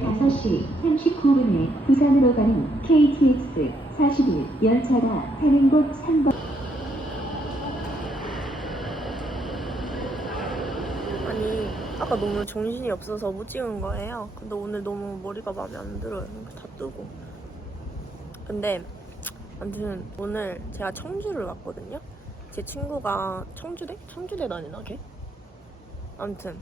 5시 39분에 부산으로 가는 KTX 41 열차가 타는 곳 3번 아니 아까 너무 정신이 없어서 못 찍은 거예요. 근데 오늘 너무 머리가 마음에 안 들어요. 다 뜨고. 근데 아무튼 오늘 제가 청주를 왔거든요. 제 친구가 청주대? 청주대 다니나 걔? 아무튼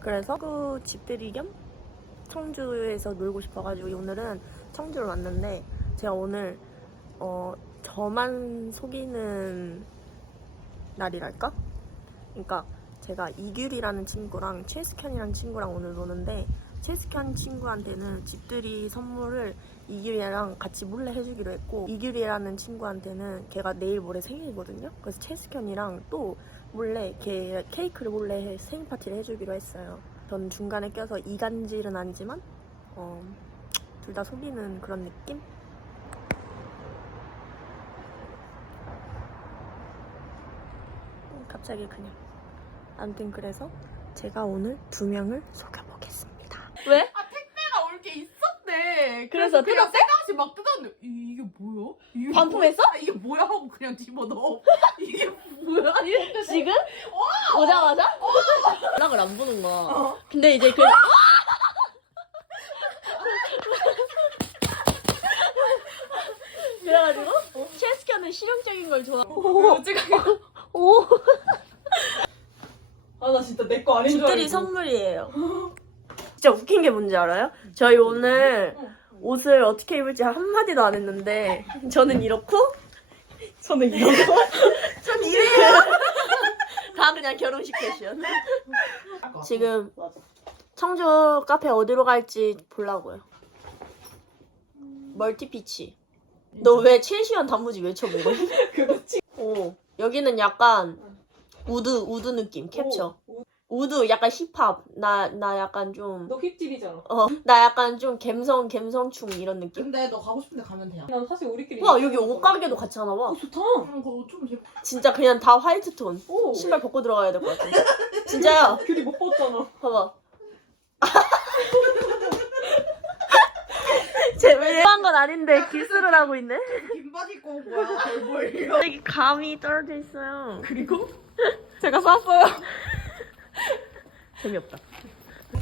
그래서 그 집들이 겸 청주에서 놀고 싶어가지고 오늘은 청주를 왔는데 제가 오늘 어 저만 속이는 날이랄까? 그러니까 제가 이규리라는 친구랑 최스현이라는 친구랑 오늘 노는데 최스현 친구한테는 집들이 선물을 이규리랑 같이 몰래 해주기로 했고 이규리라는 친구한테는 걔가 내일 모레 생일이거든요. 그래서 최스현이랑 또 몰래 걔 케이크를 몰래 해- 생일 파티를 해주기로 했어요. 전 중간에 껴서 이간질은 아니지만 어, 둘 다 속이는 그런 느낌? 음, 갑자기 그냥 아무튼 그래서 제가 오늘 두 명을 속여 왜? 택배가 올 게 있었대. 그래서 그래서 그냥 뜯었대? 생각없이 막 뜯었는데 이- 이게 뭐야? 이게 반품했어? 뭐야? 이게 뭐야 하고 그냥 집어 넣어. 이게 뭐야? 지금? 오자마자? 연락을 안 보는 거야. 어. 근데 이제 그 그래가지고 체스켜는 실용적인 걸 좋아. 어지간히 오. 아나 진짜 내 거 아닌 줄 집들이 알고. 선물이에요. 진짜 웃긴 게 뭔지 알아요? 저희 오늘 옷을 어떻게 입을지 한마디도 안 했는데 저는 이렇고 저는 이러고 전 이래요. 다 그냥 결혼식 패션. 지금 청주 카페 어디로 갈지 보려고요. 멀티피치. 너왜 최시현 단무지 외쳐보고? 그렇지. 오 여기는 약간 우드 우드 느낌 캡처. 우드 약간 힙합. 나 나 약간 좀너 힙질이잖아. 어, 나 약간 좀 갬성, 갬성충 이런 느낌? 근데 너 가고 싶은데 가면 돼. 난 사실 우리끼리. 와, 여기 옷 가게도 같이 하나 봐. 좋다. 그럼 그거 좀 재. 진짜 그냥 다 화이트 톤. 오. 신발 벗고 들어가야 될 것 같아. 진짜야. 귤이 못 봤잖아. 봐봐. 제외한 건 아닌데 기스를 하고 있네. 긴 바지 입고 온 거야. 뭐예요? 여기 감이 떨어져 있어요. 그리고 제가 쐈어요. 재미없다.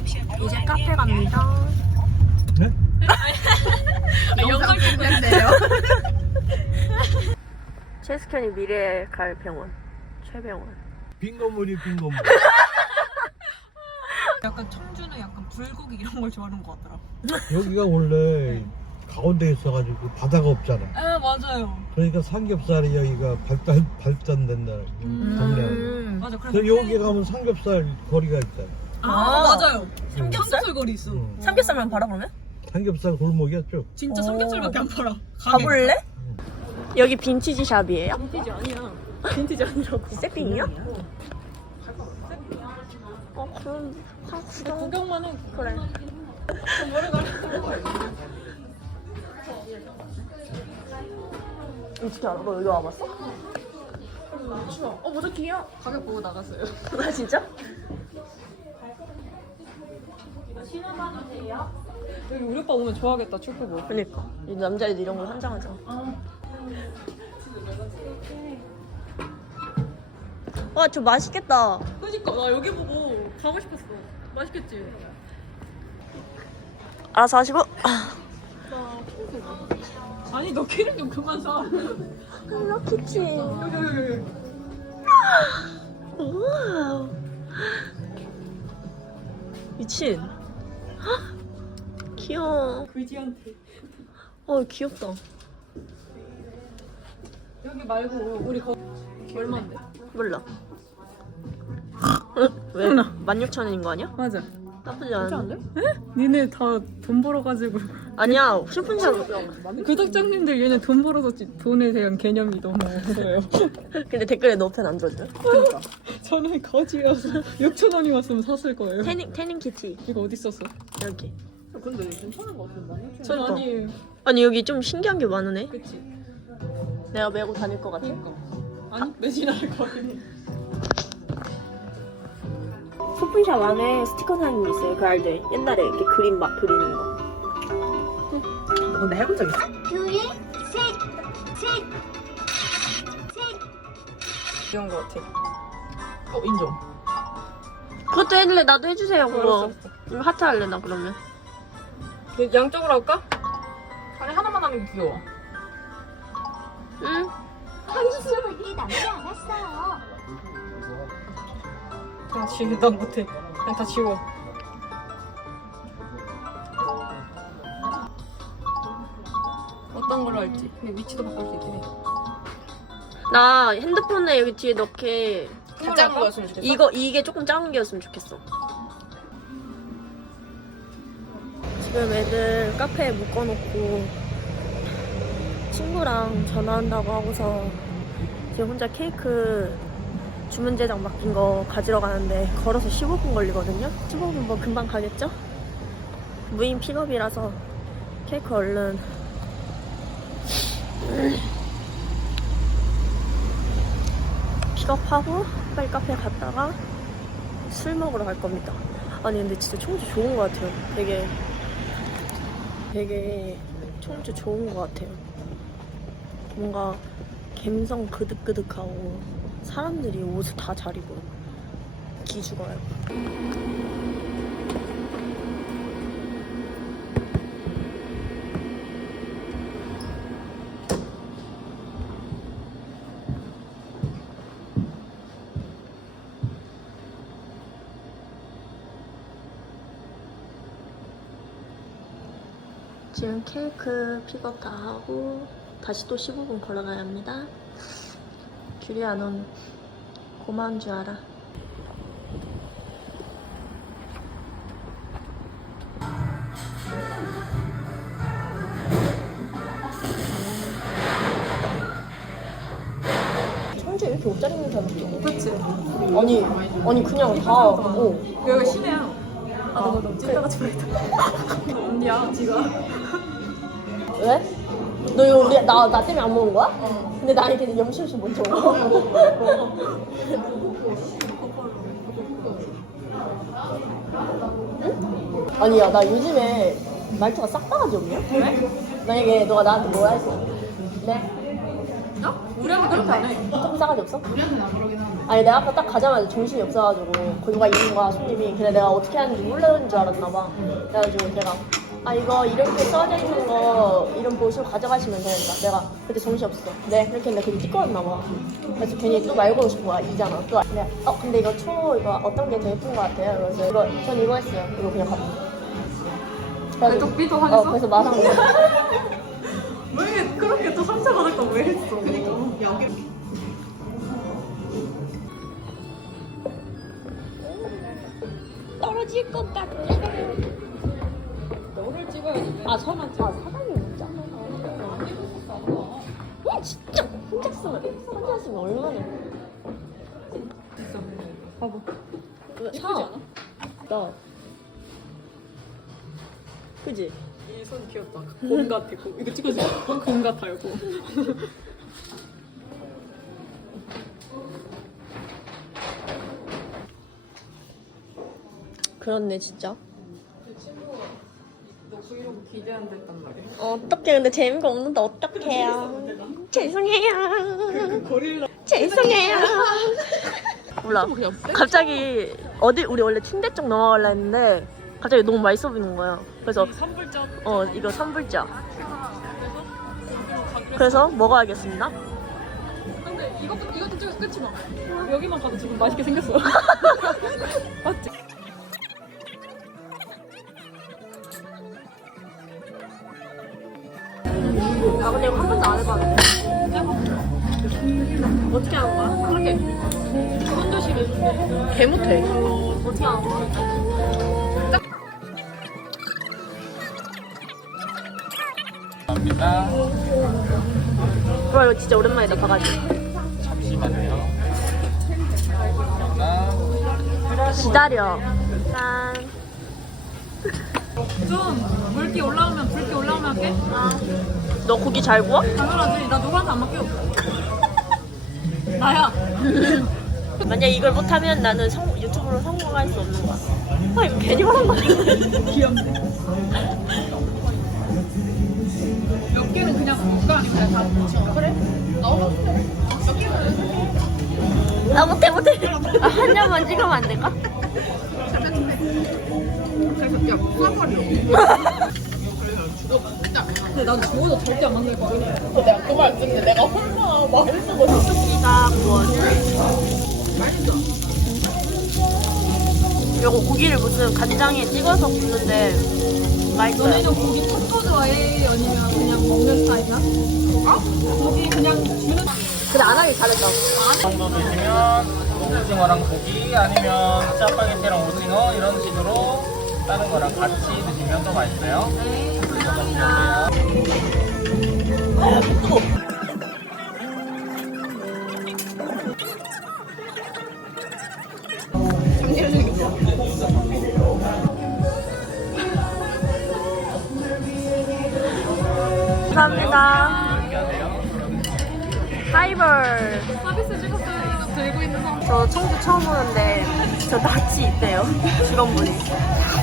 이제 카페 갑니다. 네? 영상 찍는데요. 최스캔이 미래에 갈 병원. 최병원. 빈 건물이 빈 건물. 약간 청주는 약간 불고기 이런 걸 좋아하는 것 같더라. 여기가 원래 가운데 있어가지고 바다가 없잖아. 아 맞아요. 그러니까 삼겹살이 여기가 발달 발전된다. 음. 동네. 음. 맞아. 그래서 그래서 여기 가면 삼겹살 거리가 있다. 아, 맞아요. 삼겹살? 거리 있어. 응. 삼겹살만 팔아보면? 삼겹살 골목이야 쭉. 진짜 오. 삼겹살밖에 안 팔아. 가볼래? 여기 빈티지 샵이에요? 빈티지 아니야. 빈티지 아니라고. 세핑이요? 어 그럼 하 구경 구경만 해. 그래 어떻게 알아? 너 여기 와봤어? 어 모자 귀여. 가격 보고 나갔어요. 아 진짜? 여기 우리 오빠 오면 좋아하겠다 축구부. 그니까 이 남자애들 이런 거 환장하잖아 와저 맛있겠다 그니까 나 여기 보고 가고 싶었어. 맛있겠지. 알아서 하시고 아니 너 키를 좀 그만 사. 헬로키티 여기 여기 여기. 우와 미친 헉, 귀여워 그지한테. 어 귀엽다 여기 말고 우리 거 얼마인데? 몰라 응? 왜? 16,000원인 거 아니야? 맞아. 나쁘지 않은데? 니네 다 돈 벌어가지고 아니야 슈픈샵 구독자님들 얘네 돈 벌어서 지- 돈에 대한 개념이 너무 없어요. 근데 댓글에 너 편 안 들어줘요? 저는 거지여서 6천 원이 왔으면 샀을 거예요. 태닝, 태닝 키티 이거 어디 썼어? 여기 근데 괜찮은 거 같은데? 저저 아니 아니 여기 좀 신기한 게 많으네 그치. 내가 메고 다닐 것 같아 그니까 아니 매진할 거 같긴 해. 소품샵 안에 스티커 사는 게 있어요. 그 알지? 옛날에 이렇게 그림 막 그리는 거. 근데 해본 적 있어? 이런 거 같아. 어 인정. 그것도 해줄래? 나도 해주세요, 그거. 알았어, 음, 하트 할래, 나 그러면. 그 양쪽으로 할까? 아니 하나만 하면 귀여워. 응? 한숨을 남지 않았어요. 그냥 지우, 난 못해. 그냥 다 지워. 어떤 걸로 할지. 근데 위치도 바꿀 수 있긴 해. 나 핸드폰에 여기 뒤에 넣게 큰 작은? 거였으면 좋겠어. 이거 이게 조금 작은 게였으면 좋겠어. 지금 애들 카페에 묶어놓고 친구랑 전화한다고 하고서 지금 혼자 케이크 주문 제작 맡긴 거 가지러 가는데 걸어서 15분 걸리거든요. 15분 뭐 금방 가겠죠? 무인 픽업이라서 케이크 얼른 픽업하고 빨리 카페 갔다가 술 먹으러 갈 겁니다. 아니 근데 진짜 청주 좋은 것 같아요. 되게 되게 청주 좋은 것 같아요. 뭔가 감성 그득그득하고 사람들이 옷을 다 잘 입어요. 기죽어요. 지금 케이크 픽업 다 하고 다시 또 15분 걸어가야 합니다. 규리야 넌 고마운 줄 알아. 청주에 이렇게 옷 잘 입는 사람 없어. 그치? 아니, 아니 그냥 다, 어. 여기가 시내야. 아, 나 너무 찐따같이 보였다. 언니야, 지가. 왜? 너 이거 우리 나, 나 때문에 안 먹은 거야? 근데 나 이렇게 염심없이 먼저 먹어. 응? 아니야, 나 요즘에 말투가 싹 바가지 없냐? 왜? 만약에 너가 나한테 뭐라 했어? 네? 어? 우리 한번 그렇게 안 해. 조금 싸가지 없어? 아니 내가 아까 딱 가자마자 정신이 없어가지고 그 누가 있는 거야 손님이 근데 내가 어떻게 하는지 모르는 줄 알았나 봐 그래가지고 내가 아 이거 이렇게 써져 있는 거 이름 보시고 가져가시면 되니까 내가 그때 정신이 없어. 네 이렇게 했는데 그게 띠꺼웠나 봐. 그래서 괜히 또말 걸고 싶은 거야 이잖아 또 근데 어 근데 이거 초 이거 어떤 게 더 예쁜 거 같아요? 그래서 이거 전 이거 했어요. 이거 그냥 왜또 삐져하겠어? 어 그래서 마상 왜 그렇게 또 상처받을까 왜 했어? 떨어질 것 같아 아, 서, 아 사장님 문자. 와 진짜 혼자 쓰면 혼자 쓰면 얼마나 봐봐. 왜, 예쁘지 사. 않아? 나 그지? 이 손 귀엽다. 곰 같아, 곰. 이거 찍어줘. 곰 같아요, 곰. 그렇네 진짜 기대한댔단 말이야. 어떡해 근데 재미가 없는데 어떡해요 죄송해요 고릴라. 죄송해요 몰라 갑자기 어디 우리 원래 침대 쪽 넘어가려 했는데 갑자기 너무 맛있어 보이는 거야 그래서 선불자. 어 이거 선불자 그래서 먹어야겠습니다 근데 이것도 이것도 찍어서 끝이 나. 여기만 가도 지금 맛있게 생겼어. 맞지? 아 근데 이거 한 번도 안 해봤는데 어떻게 하는 거야? 그렇게 기본 조심해. 개 못해 어떻게 하는 거야? 감사합니다. 와 이거 진짜 오랜만이다 봐가지고 잠시만요. 기다려 짠 좀 물기 올라오면 붉게 올라오면 할게. 너 고기 잘 구워? 당연하지. 나 누구한테 안 맡겨. 나야. 만약 이걸 못하면 나는 성, 유튜브로 성공할 수 없는 거야. 아, 이거 괜히 말한 거 같아. 귀엽네. 몇 개는 그냥 국가 아니고 그냥 다 붙여. 그래? 나 못해, 못해. 아, 한 잔만 찍으면 안 될까? 요거 고기를 무슨 간장에 찍어서 굽는데 맛있어요. 너네는 고기 섞어 좋아해? 아니면 그냥 먹는 스타일이야? 어? 고기 그냥 주는 근데 안 하길 잘했다. 이 정도 드시면 오징어랑 고기 아니면 짜파게티랑 오징어 이런 식으로 다른 거랑 같이 드시면 더 맛있어요. 감사합니다. 하이벌. 서비스 찍었어요. 이거 들고 있는 사람. 저 청주 처음 오는데 저 낯이 있대요. 직원분이.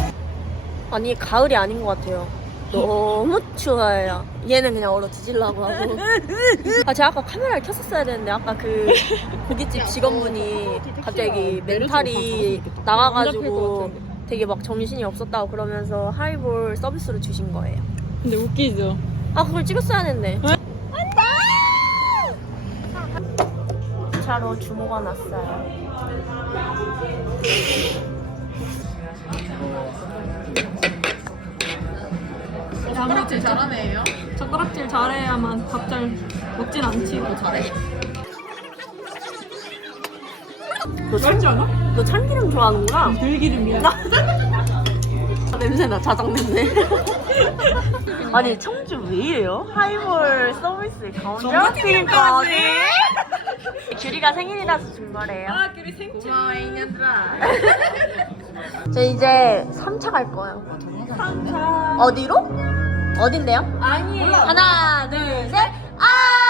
아니 가을이 아닌 것 같아요. 너무 추워요. 얘는 그냥 얼어 뒤질라고 하고. 아 제가 아까 카메라를 켰었어야 되는데 아까 그 고깃집 직원분이 갑자기 멘탈이 나가가지고 되게 막 정신이 없었다고 그러면서 하이볼 서비스로 주신 거예요. 근데 웃기죠? 아 그걸 찍었어야 했는데. 차로 주모가 났어요. 잘해야만 밥 잘 먹진 않지. 잘해? 너, 참, 않아? 너 참기름 좋아하는구나? 들기름이야. 아, 냄새 나 자작 냄새. 아니 청주 왜 이래요? 하이볼 서비스 팀까지. 규리가 생일이라서 준 거래요. 아, 그리 생채. 고마워, 이년들아. 저 이제 3차 갈 거예요. 3차. 어디로? 어딘데요? 아니에요. 하나, 둘, 셋. 아!